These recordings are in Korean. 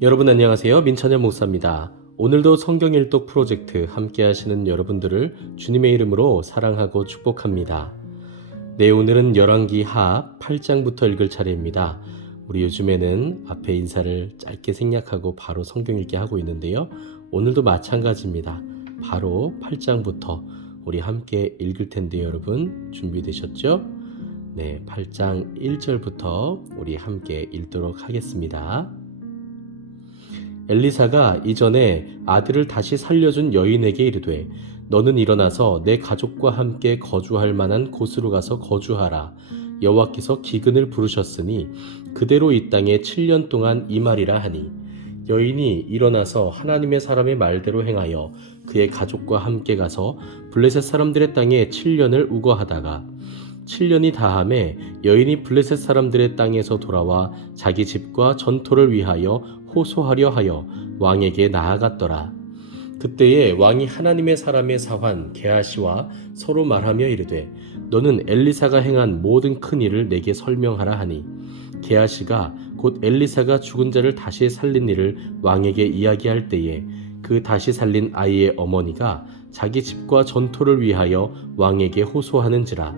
여러분 안녕하세요. 민찬현 목사입니다. 오늘도 성경 일독 프로젝트 함께 하시는 여러분들을 주님의 이름으로 사랑하고 축복합니다. 네, 오늘은 열왕기 하 8장부터 읽을 차례입니다. 우리 요즘에는 앞에 인사를 짧게 생략하고 바로 성경 읽기 하고 있는데요. 오늘도 마찬가지입니다. 바로 8장부터 우리 함께 읽을 텐데요. 여러분 준비되셨죠? 네, 8장 1절부터 우리 함께 읽도록 하겠습니다. 엘리사가 이전에 아들을 다시 살려준 여인에게 이르되 너는 일어나서 내 가족과 함께 거주할 만한 곳으로 가서 거주하라. 여호와께서 기근을 부르셨으니 그대로 이 땅에 7년 동안 임하리라 하니 여인이 일어나서 하나님의 사람의 말대로 행하여 그의 가족과 함께 가서 블레셋 사람들의 땅에 7년을 우거하다가 7년이 다함에 여인이 블레셋 사람들의 땅에서 돌아와 자기 집과 전토를 위하여 호소하려 하여 왕에게 나아갔더라. 그때에 왕이 하나님의 사람의 사환 게하시와 서로 말하며 이르되 너는 엘리사가 행한 모든 큰 일을 내게 설명하라 하니 게하시가 곧 엘리사가 죽은 자를 다시 살린 일을 왕에게 이야기할 때에 그 다시 살린 아이의 어머니가 자기 집과 전토를 위하여 왕에게 호소하는지라.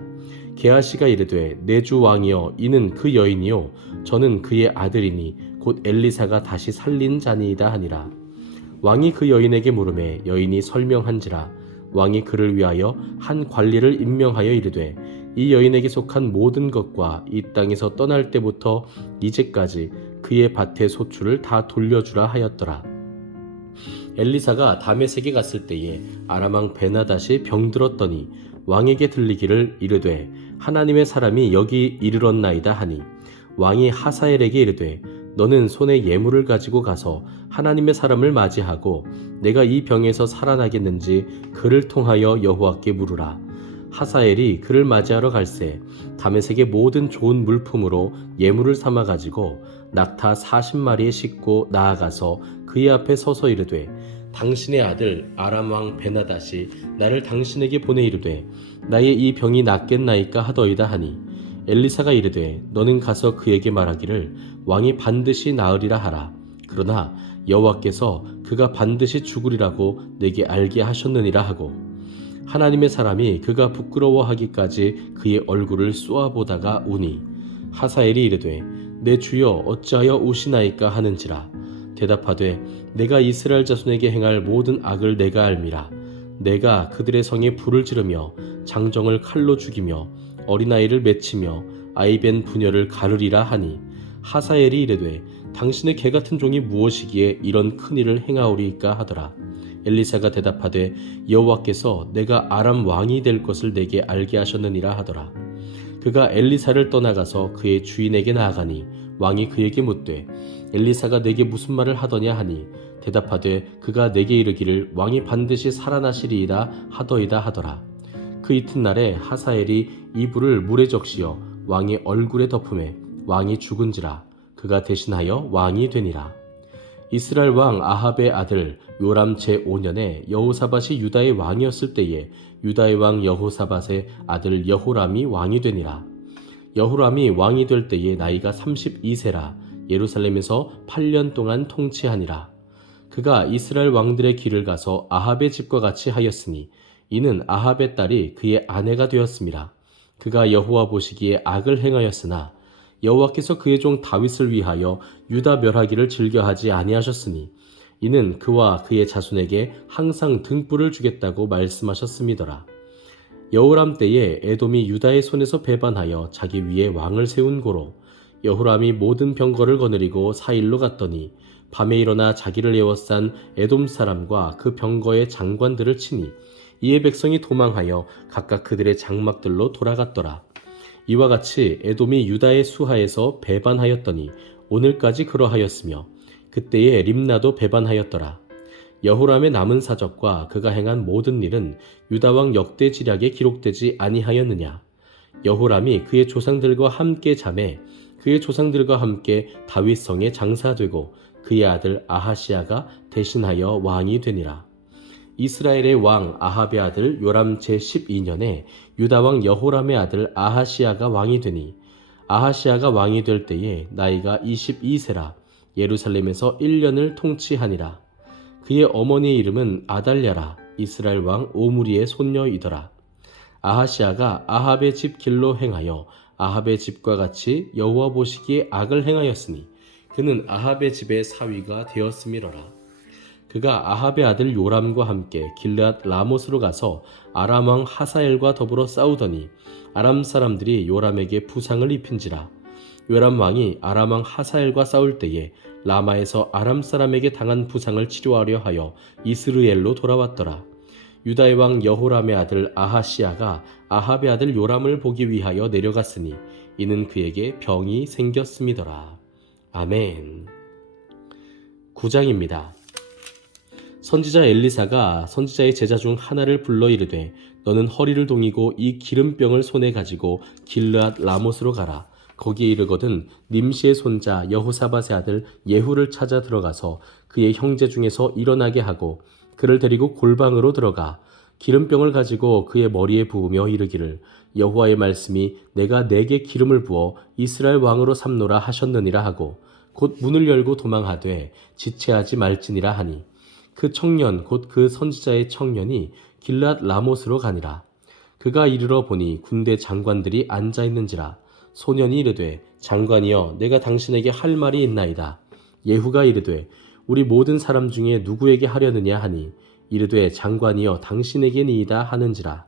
게하시가 이르되 내 주 왕이여 이는 그 여인이요 저는 그의 아들이니 곧 엘리사가 다시 살린 자니이다 하니라. 왕이 그 여인에게 물으매 여인이 설명한지라. 왕이 그를 위하여 한 관리를 임명하여 이르되 이 여인에게 속한 모든 것과 이 땅에서 떠날 때부터 이제까지 그의 밭의 소출을 다 돌려주라 하였더라. 엘리사가 다메섹에 갔을 때에 아람 왕 베나닷이 병들었더니 왕에게 들리기를 이르되 하나님의 사람이 여기 이르렀나이다 하니 왕이 하사엘에게 이르되 너는 손에 예물을 가지고 가서 하나님의 사람을 맞이하고 내가 이 병에서 살아나겠는지 그를 통하여 여호와께 물으라. 하사엘이 그를 맞이하러 갈새 다메섹의 모든 좋은 물품으로 예물을 삼아 가지고 낙타 40마리에 싣고 나아가서 그의 앞에 서서 이르되 당신의 아들 아람 왕 베나닷이 나를 당신에게 보내 이르되 나의 이 병이 낫겠나이까 하더이다 하니 엘리사가 이르되 너는 가서 그에게 말하기를 왕이 반드시 나으리라 하라. 그러나 여호와께서 그가 반드시 죽으리라고 내게 알게 하셨느니라 하고 하나님의 사람이 그가 부끄러워하기까지 그의 얼굴을 쏘아보다가 우니 하사엘이 이르되 내 주여 어찌하여 우시나이까 하는지라. 대답하되 내가 이스라엘 자손에게 행할 모든 악을 내가 알미라. 내가 그들의 성에 불을 지르며 장정을 칼로 죽이며 어린아이를 맺히며 아이벤 부녀를 가르리라 하니 하사엘이 이르되 당신의 개같은 종이 무엇이기에 이런 큰일을 행하오리이까 하더라. 엘리사가 대답하되 여호와께서 내가 아람 왕이 될 것을 내게 알게 하셨느니라 하더라. 그가 엘리사를 떠나가서 그의 주인에게 나아가니 왕이 그에게 묻되 엘리사가 내게 무슨 말을 하더냐 하니 대답하되 그가 내게 이르기를 왕이 반드시 살아나시리이다 하더이다 하더라. 그 이튿날에 하사엘이 이불을 물에 적시어 왕의 얼굴에 덮음에 왕이 죽은지라. 그가 대신하여 왕이 되니라. 이스라엘 왕 아합의 아들 요람 제5년에 여호사밧이 유다의 왕이었을 때에 유다의 왕 여호사밧의 아들 여호람이 왕이 되니라. 여호람이 왕이 될 때에 나이가 32세라 예루살렘에서 8년 동안 통치하니라. 그가 이스라엘 왕들의 길을 가서 아합의 집과 같이 하였으니 이는 아합의 딸이 그의 아내가 되었습니다. 그가 여호와 보시기에 악을 행하였으나 여호와께서 그의 종 다윗을 위하여 유다 멸하기를 즐겨하지 아니하셨으니 이는 그와 그의 자손에게 항상 등불을 주겠다고 말씀하셨음이더라. 여호람 때에 에돔이 유다의 손에서 배반하여 자기 위에 왕을 세운 고로 여호람이 모든 병거를 거느리고 사일로 갔더니 밤에 일어나 자기를 에워싼 에돔 사람과 그 병거의 장관들을 치니 이에 백성이 도망하여 각각 그들의 장막들로 돌아갔더라. 이와 같이 에돔이 유다의 수하에서 배반하였더니 오늘까지 그러하였으며 그때에 림나도 배반하였더라. 여호람의 남은 사적과 그가 행한 모든 일은 유다왕 역대지략에 기록되지 아니하였느냐. 여호람이 그의 조상들과 함께 잠에 그의 조상들과 함께 다윗성에 장사되고 그의 아들 아하시아가 대신하여 왕이 되니라. 이스라엘의 왕 아합의 아들 요람 제12년에 유다 왕 여호람의 아들 아하시아가 왕이 되니 아하시아가 왕이 될 때에 나이가 22세라 예루살렘에서 1년을 통치하니라. 그의 어머니의 이름은 아달랴라. 이스라엘 왕 오므리의 손녀이더라. 아하시아가 아합의 집 길로 행하여 아합의 집과 같이 여호와 보시기에 악을 행하였으니 그는 아합의 집의 사위가 되었음이로라. 그가 아합의 아들 요람과 함께 길르앗 라못으로 가서 아람 왕 하사엘과 더불어 싸우더니 아람 사람들이 요람에게 부상을 입힌지라. 요람 왕이 아람 왕 하사엘과 싸울 때에 라마에서 아람 사람에게 당한 부상을 치료하려 하여 이스르엘로 돌아왔더라. 유다의 왕 여호람의 아들 아하시아가 아합의 아들 요람을 보기 위하여 내려갔으니 이는 그에게 병이 생겼음이더라. 아멘. 9장입니다. 선지자 엘리사가 선지자의 제자 중 하나를 불러 이르되 너는 허리를 동이고 이 기름병을 손에 가지고 길르앗 라못으로 가라. 거기에 이르거든 님시의 손자 여호사밧의 아들 예후를 찾아 들어가서 그의 형제 중에서 일어나게 하고 그를 데리고 골방으로 들어가 기름병을 가지고 그의 머리에 부으며 이르기를 여호와의 말씀이 내가 내게 기름을 부어 이스라엘 왕으로 삼노라 하셨느니라 하고 곧 문을 열고 도망하되 지체하지 말지니라 하니 그 청년 곧 그 선지자의 청년이 길르앗 라못으로 가니라. 그가 이르러 보니 군대 장관들이 앉아 있는지라. 소년이 이르되 장관이여 내가 당신에게 할 말이 있나이다. 예후가 이르되 우리 모든 사람 중에 누구에게 하려느냐 하니 이르되 장관이여 당신에게니이다 하는지라.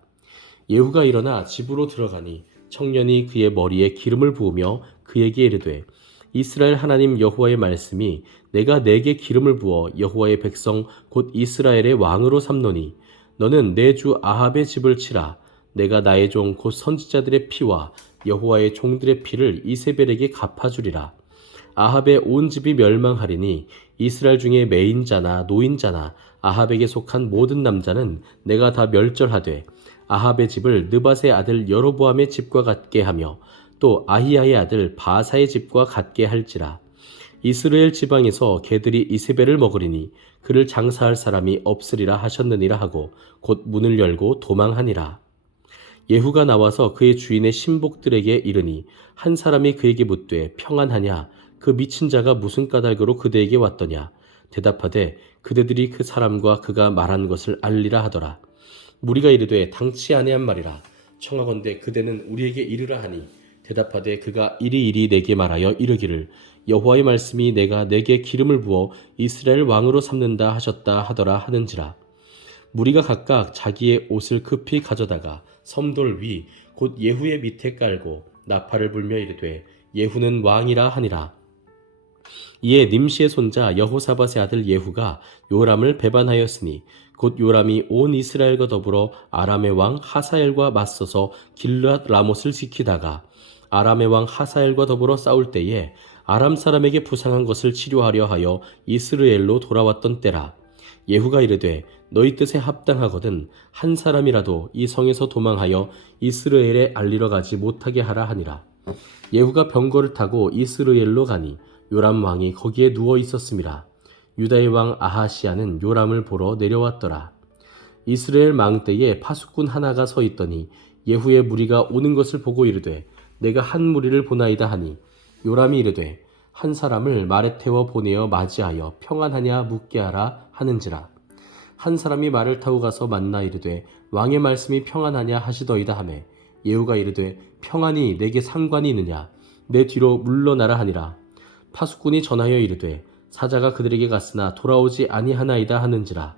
예후가 일어나 집으로 들어가니 청년이 그의 머리에 기름을 부으며 그에게 이르되 이스라엘 하나님 여호와의 말씀이 내가 내게 기름을 부어 여호와의 백성 곧 이스라엘의 왕으로 삼노니 너는 내 주 아합의 집을 치라. 내가 나의 종 곧 선지자들의 피와 여호와의 종들의 피를 이세벨에게 갚아주리라. 아합의 온 집이 멸망하리니 이스라엘 중에 매인자나 노인자나 아합에게 속한 모든 남자는 내가 다 멸절하되 아합의 집을 느밧의 아들 여로보암의 집과 같게 하며 또 아히야의 아들 바사의 집과 같게 할지라. 이스라엘 지방에서 개들이 이세벨을 먹으리니 그를 장사할 사람이 없으리라 하셨느니라 하고 곧 문을 열고 도망하니라. 예후가 나와서 그의 주인의 신복들에게 이르니 한 사람이 그에게 묻되 평안하냐 그 미친 자가 무슨 까닭으로 그대에게 왔더냐. 대답하되 그대들이 그 사람과 그가 말한 것을 알리라 하더라. 무리가 이르되 당치 아니한 말이라. 청하건대 그대는 우리에게 이르라 하니 대답하되 그가 이리 내게 말하여 이르기를 여호와의 말씀이 내가 내게 기름을 부어 이스라엘 왕으로 삼는다 하셨다 하더라 하는지라. 무리가 각각 자기의 옷을 급히 가져다가 섬돌 위 곧 예후의 밑에 깔고 나팔을 불며 이르되 예후는 왕이라 하니라. 이에 님시의 손자 여호사밧의 아들 예후가 요람을 배반하였으니 곧 요람이 온 이스라엘과 더불어 아람의 왕 하사엘과 맞서서 길르앗 라못을 지키다가 아람의 왕 하사엘과 더불어 싸울 때에 아람 사람에게 부상한 것을 치료하려 하여 이스르엘로 돌아왔던 때라. 예후가 이르되 너희 뜻에 합당하거든 한 사람이라도 이 성에서 도망하여 이스르엘에 알리러 가지 못하게 하라 하니라. 예후가 병거를 타고 이스르엘로 가니 요람 왕이 거기에 누워 있었음이라. 유다의 왕 아하시아는 요람을 보러 내려왔더라. 이스라엘 망 때에 파수꾼 하나가 서 있더니 예후의 무리가 오는 것을 보고 이르되 내가 한 무리를 보나이다 하니 요람이 이르되 한 사람을 말에 태워 보내어 맞이하여 평안하냐 묻게 하라 하는지라. 한 사람이 말을 타고 가서 만나 이르되 왕의 말씀이 평안하냐 하시더이다 하매 예후가 이르되 평안이 내게 상관이 있느냐 내 뒤로 물러나라 하니라. 파수꾼이 전하여 이르되 사자가 그들에게 갔으나 돌아오지 아니하나이다 하는지라.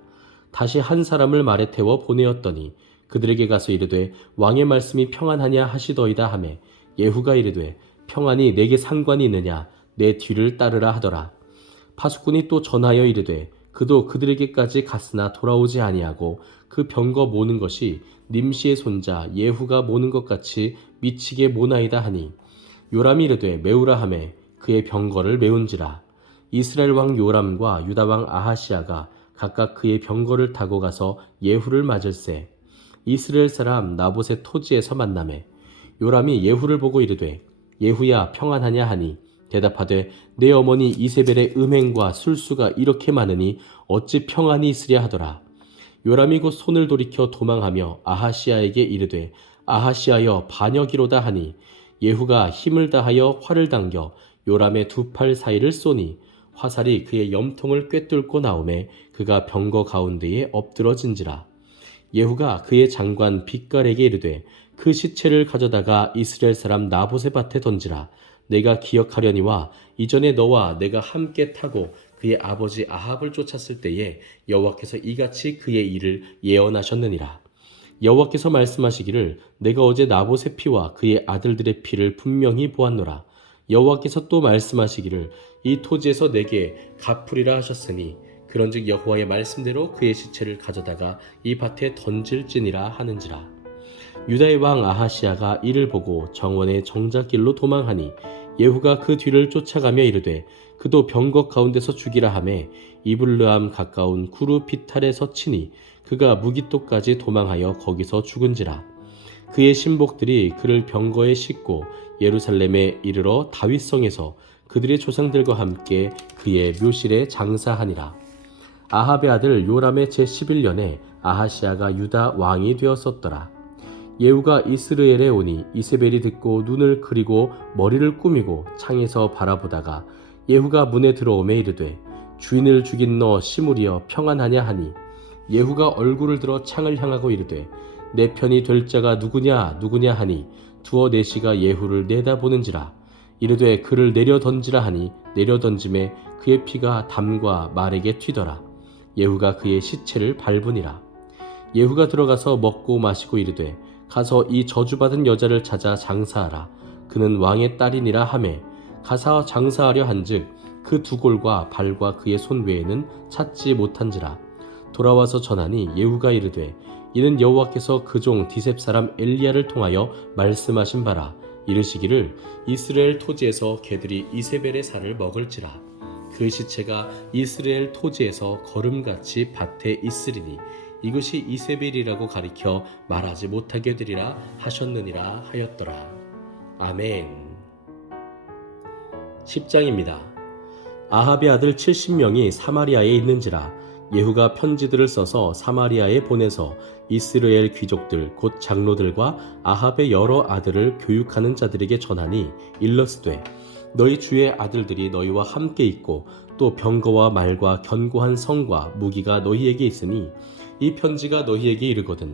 다시 한 사람을 말에 태워 보내었더니 그들에게 가서 이르되 왕의 말씀이 평안하냐 하시더이다 하매 예후가 이르되 평안이 내게 상관이 있느냐 내 뒤를 따르라 하더라. 파수꾼이 또 전하여 이르되 그도 그들에게까지 갔으나 돌아오지 아니하고 그 병거 모는 것이 님시의 손자 예후가 모는 것 같이 미치게 모나이다 하니 요람이 이르되 메우라 하매 그의 병거를 메운지라. 이스라엘 왕 요람과 유다 왕 아하시아가 각각 그의 병거를 타고 가서 예후를 맞을세. 이스라엘 사람 나봇의 토지에서 만나매 요람이 예후를 보고 이르되 예후야 평안하냐 하니 대답하되 내 어머니 이세벨의 음행과 술수가 이렇게 많으니 어찌 평안이 있으랴 하더라. 요람이 곧 손을 돌이켜 도망하며 아하시아에게 이르되 아하시아여 반역이로다 하니 예후가 힘을 다하여 활을 당겨 요람의 두 팔 사이를 쏘니 화살이 그의 염통을 꿰뚫고 나오매 그가 병거 가운데에 엎드러진지라. 예후가 그의 장관 빗갈에게 이르되 그 시체를 가져다가 이스라엘 사람 나봇의 밭에 던지라. 내가 기억하려니와 이전에 너와 내가 함께 타고 그의 아버지 아합을 쫓았을 때에 여호와께서 이같이 그의 일을 예언하셨느니라. 여호와께서 말씀하시기를 내가 어제 나봇의 피와 그의 아들들의 피를 분명히 보았노라. 여호와께서 또 말씀하시기를 이 토지에서 내게 갚으리라 하셨으니 그런즉 여호와의 말씀대로 그의 시체를 가져다가 이 밭에 던질지니라 하는지라. 유다의 왕 아하시아가 이를 보고 정원의 정작길로 도망하니 예후가 그 뒤를 쫓아가며 이르되 그도 병거 가운데서 죽이라 하매 이블르암 가까운 구루 비탈에서 치니 그가 무기토까지 도망하여 거기서 죽은지라. 그의 신복들이 그를 병거에 싣고 예루살렘에 이르러 다윗성에서 그들의 조상들과 함께 그의 묘실에 장사하니라. 아합의 아들 요람의 제11년에 아하시아가 유다 왕이 되었었더라. 예후가 이스르엘에 오니 이세벨이 듣고 눈을 그리고 머리를 꾸미고 창에서 바라보다가 예후가 문에 들어오매 이르되 주인을 죽인 너 시므리여 평안하냐 하니 예후가 얼굴을 들어 창을 향하고 이르되 내 편이 될 자가 누구냐 누구냐 하니 두어 내시가 예후를 내다보는지라. 이르되 그를 내려 던지라 하니 내려 던짐에 그의 피가 담과 말에게 튀더라. 예후가 그의 시체를 밟으니라. 예후가 들어가서 먹고 마시고 이르되 가서 이 저주받은 여자를 찾아 장사하라. 그는 왕의 딸이니라 하매 가서 장사하려 한즉 그 두 골과 발과 그의 손 외에는 찾지 못한지라. 돌아와서 전하니 예후가 이르되 이는 여호와께서 그종 디셉 사람 엘리야를 통하여 말씀하신 바라. 이르시기를 이스라엘 토지에서 개들이 이세벨의 살을 먹을지라. 그 시체가 이스라엘 토지에서 거름같이 밭에 있으리니 이것이 이세벨이라고 가리켜 말하지 못하게 되리라 하셨느니라 하였더라. 아멘. 10장입니다. 아합의 아들 70명이 사마리아에 있는지라. 예후가 편지들을 써서 사마리아에 보내서 이스라엘 귀족들 곧 장로들과 아합의 여러 아들을 교육하는 자들에게 전하니 일러스되 너희 주의 아들들이 너희와 함께 있고 또 병거와 말과 견고한 성과 무기가 너희에게 있으니 이 편지가 너희에게 이르거든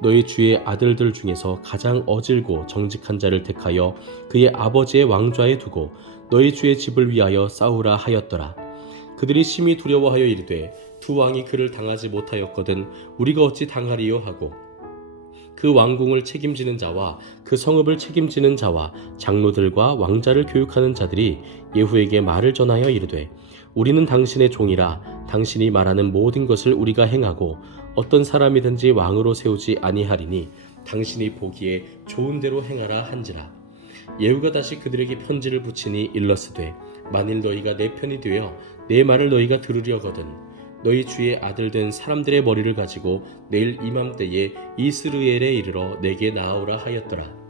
너희 주의 아들들 중에서 가장 어질고 정직한 자를 택하여 그의 아버지의 왕좌에 두고 너희 주의 집을 위하여 싸우라 하였더라. 그들이 심히 두려워하여 이르되 두 왕이 그를 당하지 못하였거든 우리가 어찌 당하리요 하고 그 왕궁을 책임지는 자와 그 성읍을 책임지는 자와 장로들과 왕자를 교육하는 자들이 예후에게 말을 전하여 이르되 우리는 당신의 종이라. 당신이 말하는 모든 것을 우리가 행하고 어떤 사람이든지 왕으로 세우지 아니하리니 당신이 보기에 좋은 대로 행하라 한지라. 예후가 다시 그들에게 편지를 붙이니 일러스되 만일 너희가 내 편이 되어 내 말을 너희가 들으려거든 너희 주의 아들 된 사람들의 머리를 가지고 내일 이맘때에 이스르엘에 이르러 내게 나아오라 하였더라.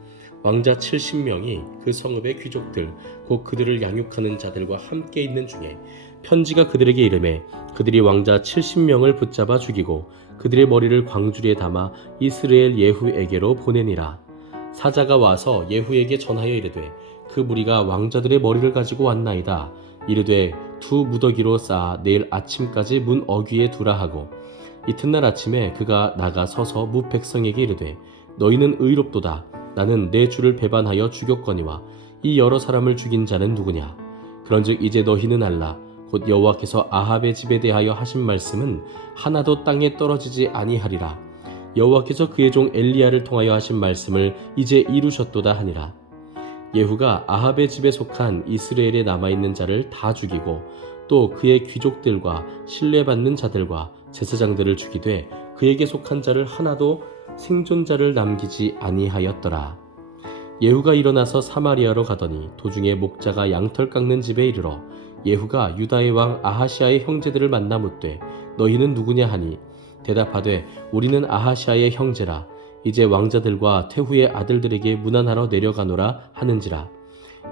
왕자 70명이 그 성읍의 귀족들 곧 그들을 양육하는 자들과 함께 있는 중에 편지가 그들에게 이르매 그들이 왕자 70명을 붙잡아 죽이고 그들의 머리를 광주리에 담아 이스라엘 예후에게로 보내니라. 사자가 와서 예후에게 전하여 이르되 그 무리가 왕자들의 머리를 가지고 왔나이다. 이르되 두 무더기로 쌓아 내일 아침까지 문 어귀에 두라 하고 이튿날 아침에 그가 나가 서서 무 백성에게 이르되 너희는 의롭도다. 나는 내 주를 배반하여 죽였거니와 이 여러 사람을 죽인 자는 누구냐. 그런즉 이제 너희는 알라. 곧 여호와께서 아합의 집에 대하여 하신 말씀은 하나도 땅에 떨어지지 아니하리라. 여호와께서 그의 종 엘리야를 통하여 하신 말씀을 이제 이루셨도다 하니라. 예후가 아합의 집에 속한 이스라엘에 남아있는 자를 다 죽이고 또 그의 귀족들과 신뢰받는 자들과 제사장들을 죽이되 그에게 속한 자를 하나도 생존자를 남기지 아니하였더라. 예후가 일어나서 사마리아로 가더니 도중에 목자가 양털 깎는 집에 이르러 예후가 유다의 왕 아하시아의 형제들을 만나 묻되 너희는 누구냐 하니 대답하되 우리는 아하시아의 형제라. 이제 왕자들과 태후의 아들들에게 문안하러 내려가노라 하는지라.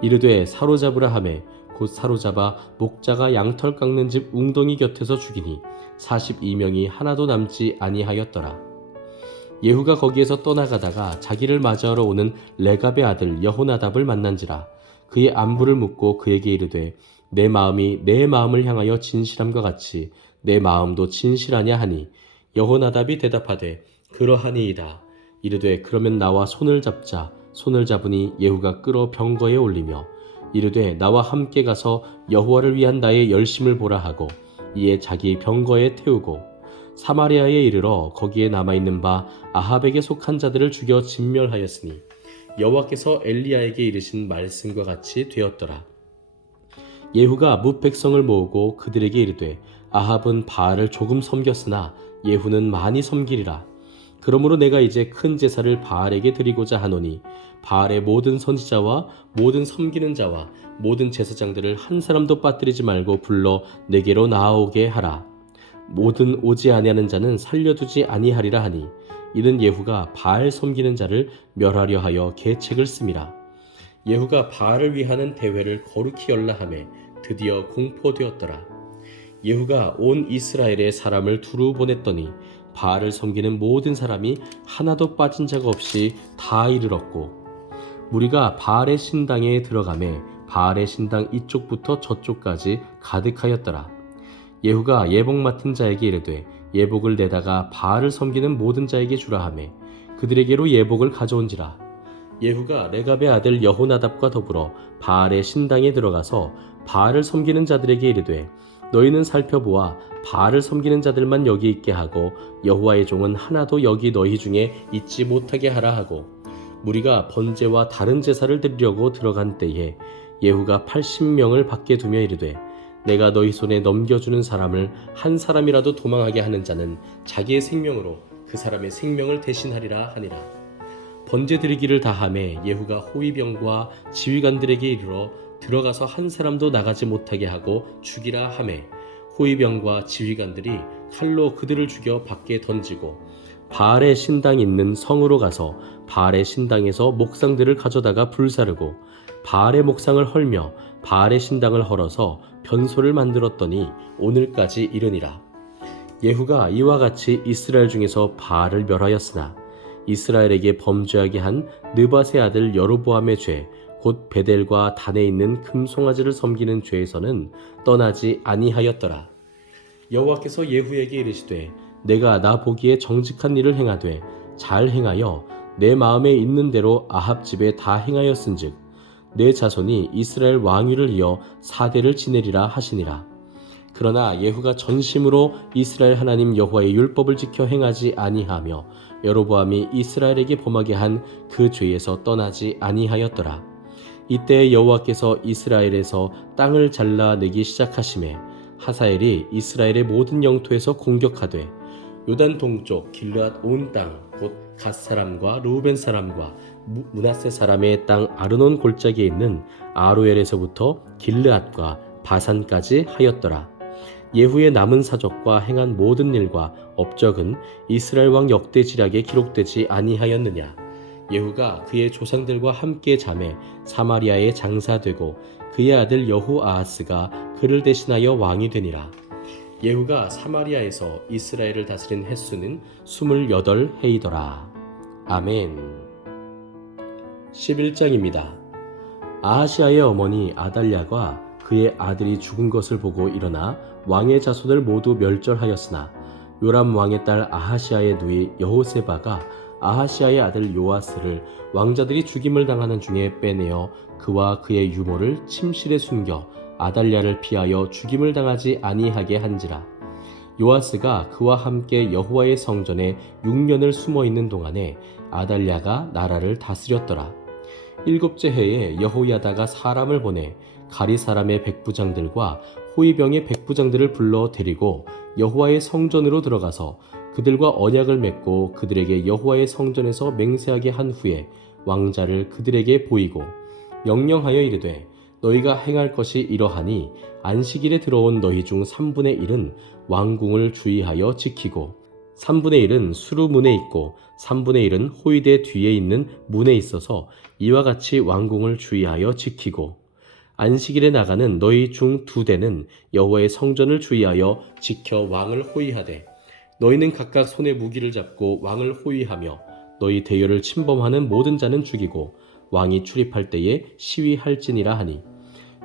이르되 사로잡으라 하매 곧 사로잡아 목자가 양털 깎는 집 웅덩이 곁에서 죽이니 42명이 하나도 남지 아니하였더라. 예후가 거기에서 떠나가다가 자기를 맞이하러 오는 레갑의 아들 여호나답을 만난지라. 그의 안부를 묻고 그에게 이르되 내 마음이 내 마음을 향하여 진실함과 같이 내 마음도 진실하냐 하니 여호나답이 대답하되 그러하니이다. 이르되 그러면 나와 손을 잡자. 손을 잡으니 예후가 끌어 병거에 올리며 이르되 나와 함께 가서 여호와를 위한 나의 열심을 보라 하고 이에 자기 병거에 태우고 사마리아에 이르러 거기에 남아있는 바 아합에게 속한 자들을 죽여 진멸하였으니 여호와께서 엘리야에게 이르신 말씀과 같이 되었더라. 예후가 뭇 백성을 모으고 그들에게 이르되 아합은 바알을 조금 섬겼으나 예후는 많이 섬기리라. 그러므로 내가 이제 큰 제사를 바알에게 드리고자 하노니 바알의 모든 선지자와 모든 섬기는 자와 모든 제사장들을 한 사람도 빠뜨리지 말고 불러 내게로 나아오게 하라. 모든 오지 아니하는 자는 살려두지 아니하리라 하니 이는 예후가 바알 섬기는 자를 멸하려 하여 계책을 씀이라. 예후가 바알을 위하는 대회를 거룩히 열라 하매 드디어 공포되었더라. 예후가 온 이스라엘에 사람을 두루 보냈더니 바알을 섬기는 모든 사람이 하나도 빠진 자가 없이 다 이르렀고 무리가 바알의 신당에 들어가매 바알의 신당 이쪽부터 저쪽까지 가득하였더라. 예후가 예복 맡은 자에게 이르되 예복을 내다가 바알을 섬기는 모든 자에게 주라 하매 그들에게로 예복을 가져온지라. 예후가 레갑의 아들 여호나답과 더불어 바알의 신당에 들어가서 바알을 섬기는 자들에게 이르되 너희는 살펴보아 바알을 섬기는 자들만 여기 있게 하고 여호와의 종은 하나도 여기 너희 중에 있지 못하게 하라 하고 무리가 번제와 다른 제사를 드리려고 들어간 때에 예후가 80명을 밖에 두며 이르되 내가 너희 손에 넘겨주는 사람을 한 사람이라도 도망하게 하는 자는 자기의 생명으로 그 사람의 생명을 대신하리라 하니라. 번제 드리기를 다하매 예후가 호위병과 지휘관들에게 이르러 들어가서 한 사람도 나가지 못하게 하고 죽이라 하매 호위병과 지휘관들이 칼로 그들을 죽여 밖에 던지고 바알의 신당 있는 성으로 가서 바알의 신당에서 목상들을 가져다가 불사르고 바알의 목상을 헐며 바알의 신당을 헐어서 변소를 만들었더니 오늘까지 이르니라. 예후가 이와 같이 이스라엘 중에서 바알을 멸하였으나 이스라엘에게 범죄하게 한 느밧의 아들 여로보암의 죄 곧 베델과 단에 있는 금송아지를 섬기는 죄에서는 떠나지 아니하였더라. 여호와께서 예후에게 이르시되 내가 나 보기에 정직한 일을 행하되 잘 행하여 내 마음에 있는 대로 아합 집에 다 행하였은즉 내 자손이 이스라엘 왕위를 이어 4대를 지내리라 하시니라. 그러나 예후가 전심으로 이스라엘 하나님 여호와의 율법을 지켜 행하지 아니하며 여로보암이 이스라엘에게 범하게 한 그 죄에서 떠나지 아니하였더라. 이때 여호와께서 이스라엘에서 땅을 잘라내기 시작하심에 하사엘이 이스라엘의 모든 영토에서 공격하되 요단 동쪽 길르앗 온 땅 곧 갓 사람과 루벤 사람과 므낫세 사람의 땅 아르논 골짜기에 있는 아로엘에서부터 길르앗과 바산까지 하였더라. 예후의 남은 사적과 행한 모든 일과 업적은 이스라엘 왕 역대지략에 기록되지 아니하였느냐. 예후가 그의 조상들과 함께 잠에 사마리아에 장사되고 그의 아들 여호아하스가 그를 대신하여 왕이 되니라. 예후가 사마리아에서 이스라엘을 다스린 횟수는 28해이더라. 아멘. 11장입니다. 아하시아의 어머니 아달랴가 그의 아들이 죽은 것을 보고 일어나 왕의 자손을 모두 멸절하였으나 요람 왕의 딸 아하시아의 누이 여호세바가 아하시아의 아들 요아스를 왕자들이 죽임을 당하는 중에 빼내어 그와 그의 유모를 침실에 숨겨 아달랴를 피하여 죽임을 당하지 아니하게 한지라. 요아스가 그와 함께 여호와의 성전에 6년을 숨어있는 동안에 아달랴가 나라를 다스렸더라. 7째 해에 여호야다가 사람을 보내 가리 사람의 백부장들과 호위병의 백부장들을 불러 데리고 여호와의 성전으로 들어가서 그들과 언약을 맺고 그들에게 여호와의 성전에서 맹세하게 한 후에 왕자를 그들에게 보이고 명령하여 이르되 너희가 행할 것이 이러하니 안식일에 들어온 너희 중 3분의 1은 왕궁을 주의하여 지키고 3분의 1은 수루문에 있고 3분의 1은 호위대 뒤에 있는 문에 있어서 이와 같이 왕궁을 주의하여 지키고 안식일에 나가는 너희 중 2대는 여호와의 성전을 주의하여 지켜 왕을 호위하되 너희는 각각 손에 무기를 잡고 왕을 호위하며 너희 대열을 침범하는 모든 자는 죽이고 왕이 출입할 때에 시위할지니라 하니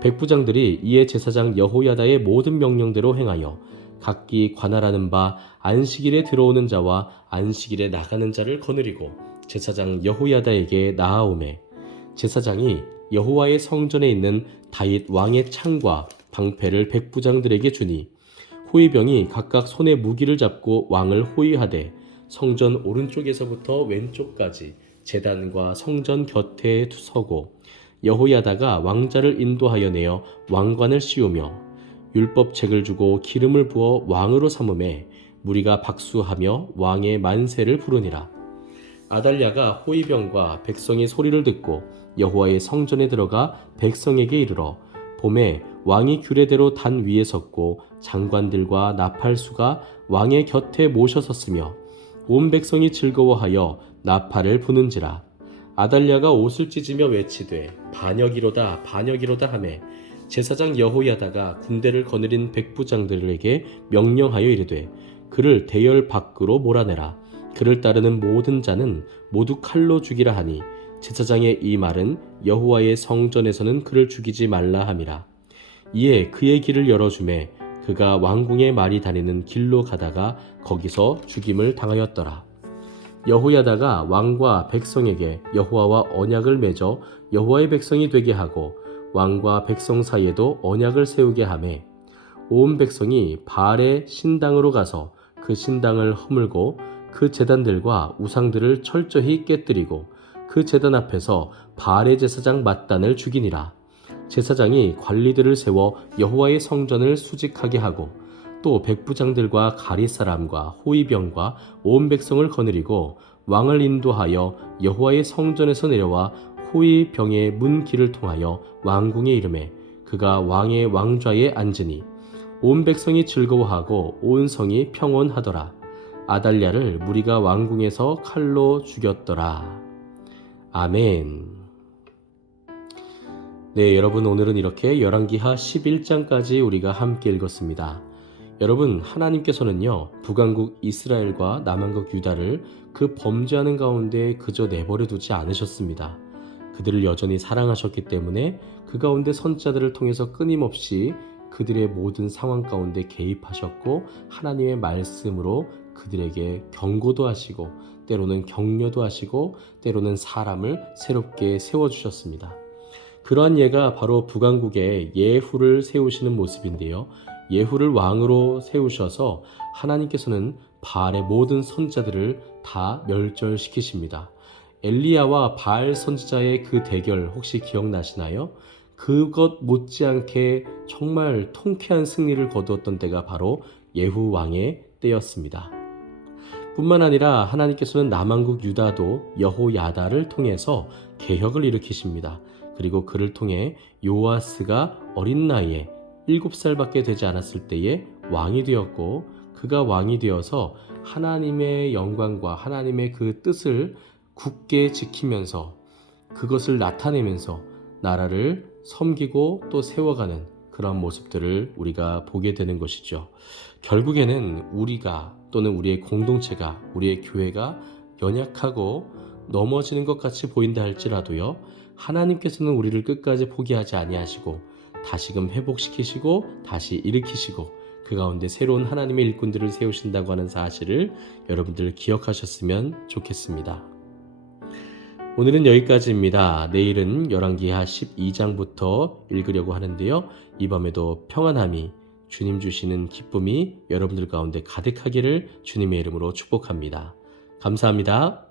백부장들이 이에 제사장 여호야다의 모든 명령대로 행하여 각기 관할하는 바 안식일에 들어오는 자와 안식일에 나가는 자를 거느리고 제사장 여호야다에게 나아오매 제사장이 여호와의 성전에 있는 다윗 왕의 창과 방패를 백부장들에게 주니 호위병이 각각 손에 무기를 잡고 왕을 호위하되 성전 오른쪽에서부터 왼쪽까지 제단과 성전 곁에 서고 여호야다가 왕자를 인도하여 내어 왕관을 씌우며 율법책을 주고 기름을 부어 왕으로 삼음에 무리가 박수하며 왕의 만세를 부르니라. 아달랴가 호위병과 백성의 소리를 듣고 여호와의 성전에 들어가 백성에게 이르러 봄에 왕이 규례대로 단 위에 섰고 장관들과 나팔수가 왕의 곁에 모셔섰으며 온 백성이 즐거워하여 나팔을 부는지라. 아달랴가 옷을 찢으며 외치되 반역이로다 반역이로다 하매 제사장 여호야다가 군대를 거느린 백부장들에게 명령하여 이르되 그를 대열 밖으로 몰아내라. 그를 따르는 모든 자는 모두 칼로 죽이라 하니 제사장의 이 말은 여호와의 성전에서는 그를 죽이지 말라 함이라. 이에 그의 길을 열어주매 그가 왕궁의 말이 다니는 길로 가다가 거기서 죽임을 당하였더라. 여호야다가 왕과 백성에게 여호와와 언약을 맺어 여호와의 백성이 되게 하고 왕과 백성 사이에도 언약을 세우게 하매 온 백성이 바알의 신당으로 가서 그 신당을 허물고 그 제단들과 우상들을 철저히 깨뜨리고 그 제단 앞에서 바알의 제사장 맏단을 죽이니라. 제사장이 관리들을 세워 여호와의 성전을 수직하게 하고 또 백부장들과 가리 사람과 호위병과 온 백성을 거느리고 왕을 인도하여 여호와의 성전에서 내려와 호위병의 문 길을 통하여 왕궁에 이르매 그가 왕의 왕좌에 앉으니 온 백성이 즐거워하고 온 성이 평온하더라. 아달랴를 무리가 왕궁에서 칼로 죽였더라. 아멘. 네, 여러분 오늘은 이렇게 열왕기하 11장까지 우리가 함께 읽었습니다. 여러분, 하나님께서는요 북왕국 이스라엘과 남왕국 유다를 그 범죄하는 가운데 그저 내버려 두지 않으셨습니다. 그들을 여전히 사랑하셨기 때문에 그 가운데 선자들을 통해서 끊임없이 그들의 모든 상황 가운데 개입하셨고 하나님의 말씀으로 그들에게 경고도 하시고 때로는 격려도 하시고 때로는 사람을 새롭게 세워주셨습니다. 그러한 예가 바로 북왕국에 예후를 세우시는 모습인데요. 예후를 왕으로 세우셔서 하나님께서는 바알의 모든 선지자들을 다 멸절시키십니다. 엘리야와 바알 선지자의 그 대결 혹시 기억나시나요? 그것 못지않게 정말 통쾌한 승리를 거두었던 때가 바로 예후 왕의 때였습니다. 뿐만 아니라 하나님께서는 남왕국 유다도 여호야다를 통해서 개혁을 일으키십니다. 그리고 그를 통해 요아스가 어린 나이에 7살밖에 되지 않았을 때에 왕이 되었고 그가 왕이 되어서 하나님의 영광과 하나님의 그 뜻을 굳게 지키면서 그것을 나타내면서 나라를 섬기고 또 세워가는 그런 모습들을 우리가 보게 되는 것이죠. 결국에는 우리가 또는 우리의 공동체가 우리의 교회가 연약하고 넘어지는 것 같이 보인다 할지라도요 하나님께서는 우리를 끝까지 포기하지 아니하시고 다시금 회복시키시고 다시 일으키시고 그 가운데 새로운 하나님의 일꾼들을 세우신다고 하는 사실을 여러분들 기억하셨으면 좋겠습니다. 오늘은 여기까지입니다. 내일은 열왕기하 12장부터 읽으려고 하는데요. 이 밤에도 평안함이 주님 주시는 기쁨이 여러분들 가운데 가득하기를 주님의 이름으로 축복합니다. 감사합니다.